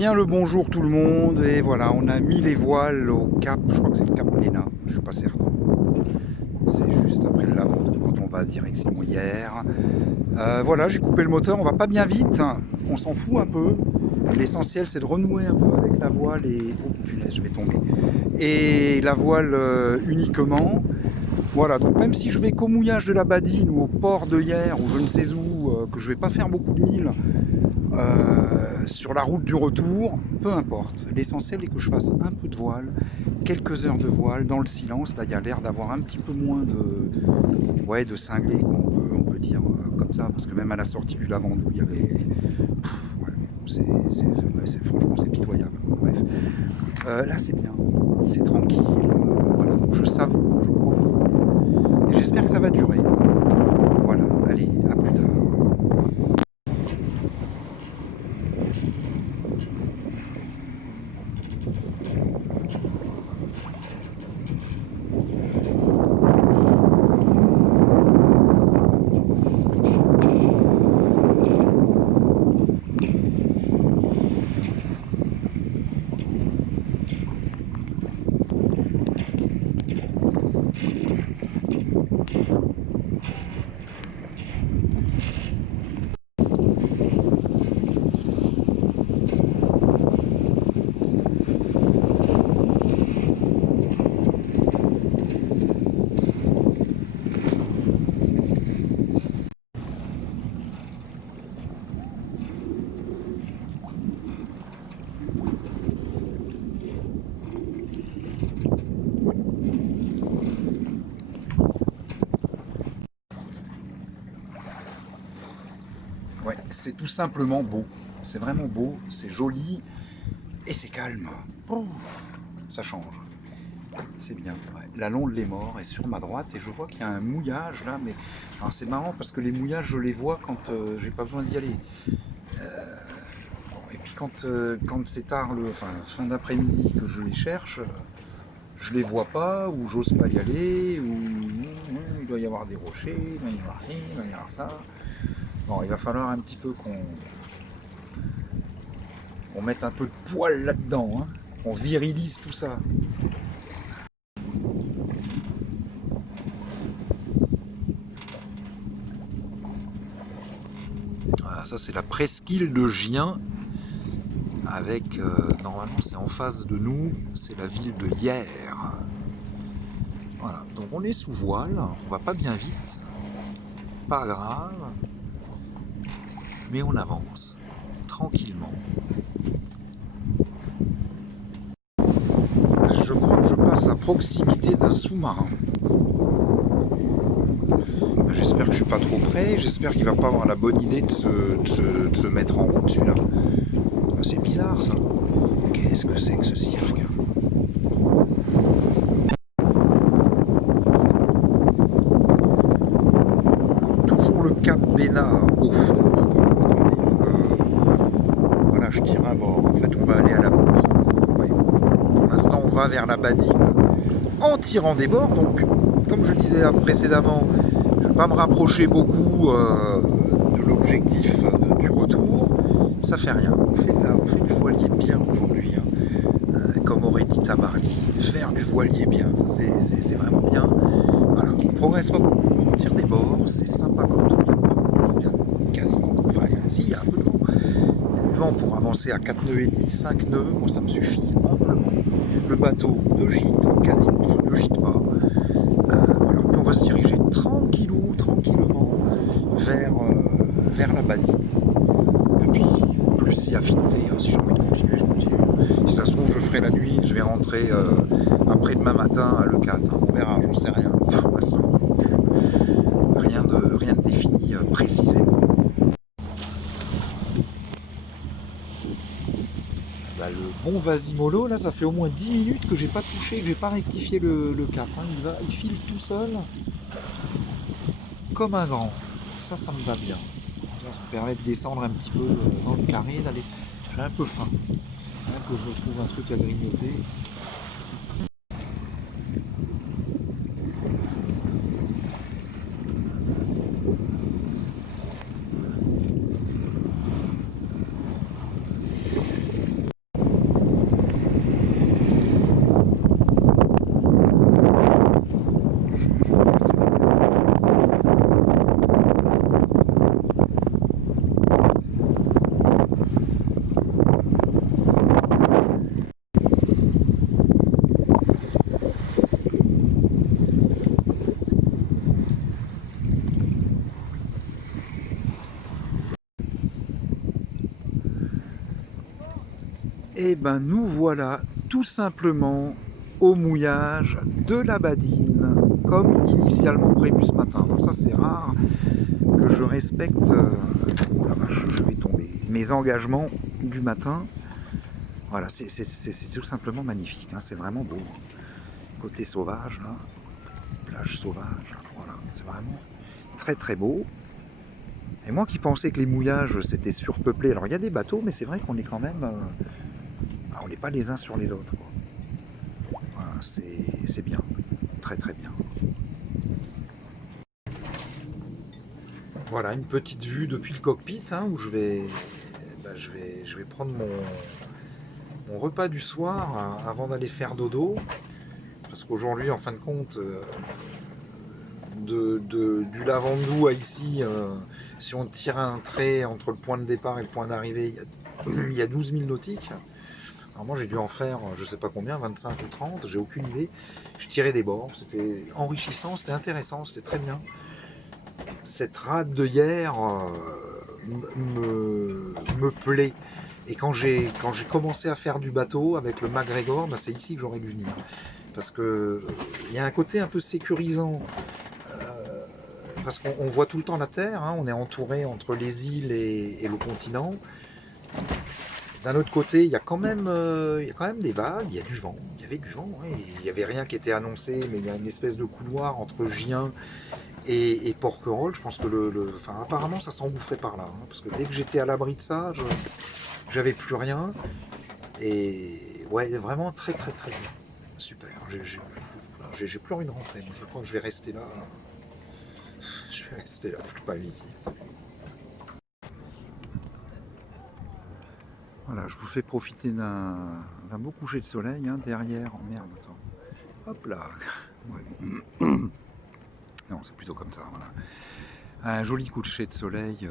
bien le bonjour tout le monde, et voilà, on a mis les voiles au cap, je crois que c'est le cap Bénin, je suis pas certain. C'est juste après le Lavandou quand on va direction hier. Voilà, j'ai coupé le moteur, on va pas bien vite, on s'en fout un peu. L'essentiel c'est de renouer un peu avec la voile et... Oh punaise, je vais tomber. Et la voile uniquement. Voilà, donc même si je vais qu'au mouillage de la Badine ou au port de hier ou je ne sais où, que je vais pas faire beaucoup de milles, sur la route du retour, peu importe. L'essentiel est que je fasse un peu de voile, quelques heures de voile dans le silence. Là, il y a l'air d'avoir un petit peu moins de, ouais, de cinglés, quoi, on peut dire comme ça, parce que même à la sortie du Lavandou, il y avait, ouais, franchement, c'est pitoyable. Bref, là, c'est bien, c'est tranquille. Voilà, donc je savoure, je profite, et j'espère que ça va durer. Voilà, allez, à plus tard. Ouais, c'est tout simplement beau. C'est vraiment beau, c'est joli et c'est calme. Oh, ça change. C'est bien. Ouais. L'allon de l'Émord est sur ma droite et je vois qu'il y a un mouillage là, mais alors c'est marrant parce que les mouillages je les vois quand j'ai pas besoin d'y aller. Et puis quand c'est tard, enfin fin d'après-midi que je les cherche, je les vois pas ou j'ose pas y aller ou il doit y avoir des rochers, il doit y avoir ci, il doit y avoir ça. Bon, il va falloir un petit peu qu'on mette un peu de poil là-dedans, hein, qu'on virilise tout ça. Voilà, ça c'est la presqu'île de Gien, avec, normalement c'est en face de nous, c'est la ville de Hyères. Voilà, donc on est sous voile, on va pas bien vite, pas grave, mais on avance, tranquillement. Je crois que je passe à proximité d'un sous-marin. J'espère que je suis pas trop près, j'espère qu'il va pas avoir la bonne idée de se mettre en route celui-là. Ah, c'est bizarre ça. Qu'est-ce que c'est que ce cirque? Toujours le cap Bénard au fond. Voilà, je tire à bord. En fait, on va aller à la... Ouais. Pour l'instant, on va vers la Badine en tirant des bords. Donc, comme je disais précédemment, je ne vais pas me rapprocher beaucoup de l'objectif du retour. Ça fait rien. On fait du voilier bien aujourd'hui. Hein. Comme aurait dit Tabarly, faire du voilier bien. C'est vraiment bien. Voilà, on progresse pas beaucoup. On tire des bords. C'est sympa comme tout. Il y a quasiment... Enfin, si, il y a un peu de vent. Il y a du vent pour avancer à 4 nœuds et demi, 5 nœuds. Moi, ça me suffit amplement. Le bateau ne gîte quasiment, ne gîte pas. Voilà, puis on va se diriger tranquillement vers la Badine. Et puis, plus si affinité, hein, si j'ai envie de continuer, je continue. Si ça se trouve, je ferai la nuit, je vais rentrer après-demain matin à le 4. Hein, on verra, j'en sais rien. Rien de défini précisément. Bah, le bon Vasimolo, là, ça fait au moins 10 minutes que j'ai pas touché, que j'ai pas rectifié le cap. Hein. Il file tout seul, comme un grand. Ça me va bien. Ça me permet de descendre un petit peu dans le carré, d'aller. J'ai un peu faim. Que je retrouve un truc à grignoter. Et ben nous voilà tout simplement au mouillage de la Badine, comme initialement prévu ce matin. Alors ça c'est rare que je respecte, oh la vache, je vais tomber, mes engagements du matin. Voilà, c'est tout simplement magnifique, hein, c'est vraiment beau. Côté sauvage, là, plage sauvage, voilà, c'est vraiment très très beau. Et moi qui pensais que les mouillages c'était surpeuplé, alors il y a des bateaux, mais c'est vrai qu'on est quand même, on n'est pas les uns sur les autres, quoi. Voilà, c'est bien, très très bien. Voilà une petite vue depuis le cockpit, hein, où je vais prendre mon repas du soir, hein, avant d'aller faire dodo, parce qu'aujourd'hui en fin de compte, du Lavandou à ici, si on tire un trait entre le point de départ et le point d'arrivée, il y a 12 000 nautiques. Alors moi j'ai dû en faire je sais pas combien, 25 ou 30, j'ai aucune idée. Je tirais des bords, c'était enrichissant, c'était intéressant, c'était très bien. Cette rade de hier me plaît. Et quand j'ai commencé à faire du bateau avec le MacGregor, bah, c'est ici que j'aurais dû venir. Parce que il y a un côté un peu sécurisant. Parce qu'on voit tout le temps la terre, hein, on est entouré entre les îles et le continent. D'un autre côté, il y a quand même des vagues, il y a du vent, il y avait du vent, hein, il n'y avait rien qui était annoncé, mais il y a une espèce de couloir entre Gien et Porquerolles. Je pense que enfin, apparemment ça s'engouffrait par là, hein, parce que dès que j'étais à l'abri de ça, j'avais plus rien. Et ouais, vraiment très très très bien. Super. J'ai plus envie de rentrer. Moi, je crois que je vais rester là. Je vais rester là, je peux pas midi. Voilà, je vous fais profiter d'un beau coucher de soleil, hein, derrière. Oh merde, attends. Hop là. Ouais, bon. Non, c'est plutôt comme ça, voilà. Un joli coucher de soleil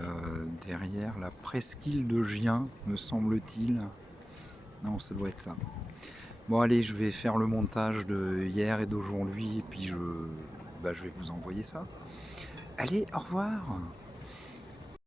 derrière la presqu'île de Gien, me semble-t-il. Non, ça doit être ça. Bon, allez, je vais faire le montage de hier et d'aujourd'hui, et puis je vais vous envoyer ça. Allez, au revoir!